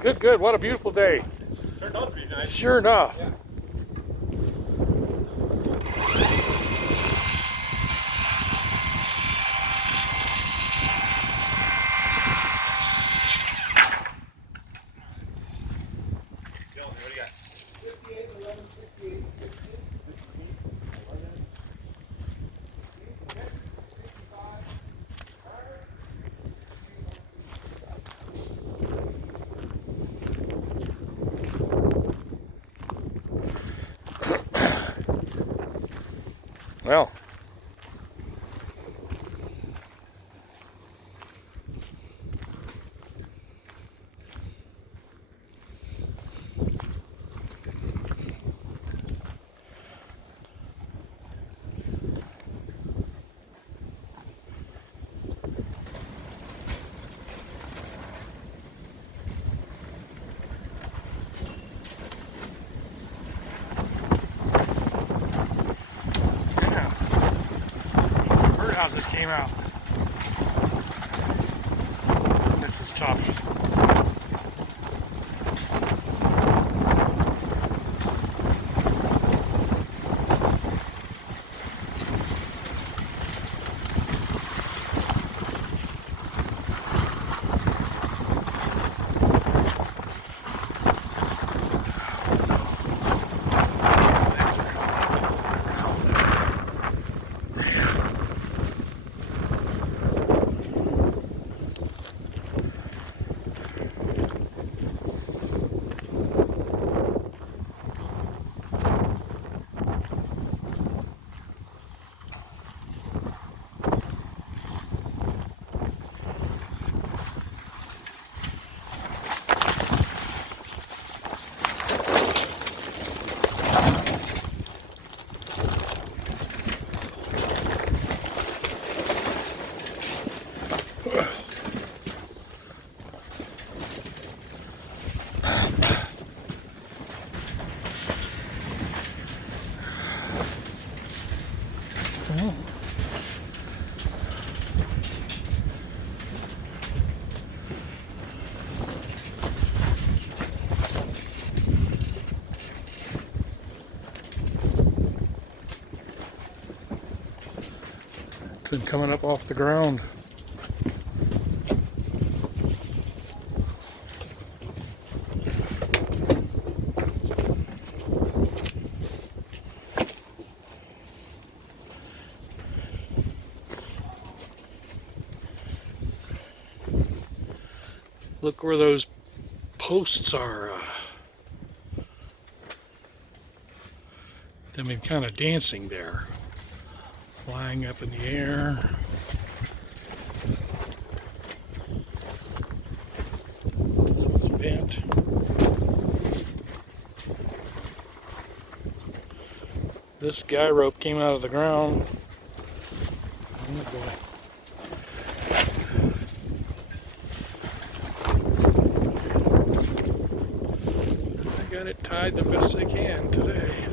Good, good. What a beautiful day. Turned out to be nice. Sure enough. Yeah. Dylan, what do you got? 58, 11, 68, 68, 11, 65. Well, yeah. Birdhouses came out. This is tough. Been coming up off the ground. Look where those posts are. They've been kind of dancing there. Flying up in the air. This one's bent. This guy rope came out of the ground. Oh boy. I got it tied the best I can today.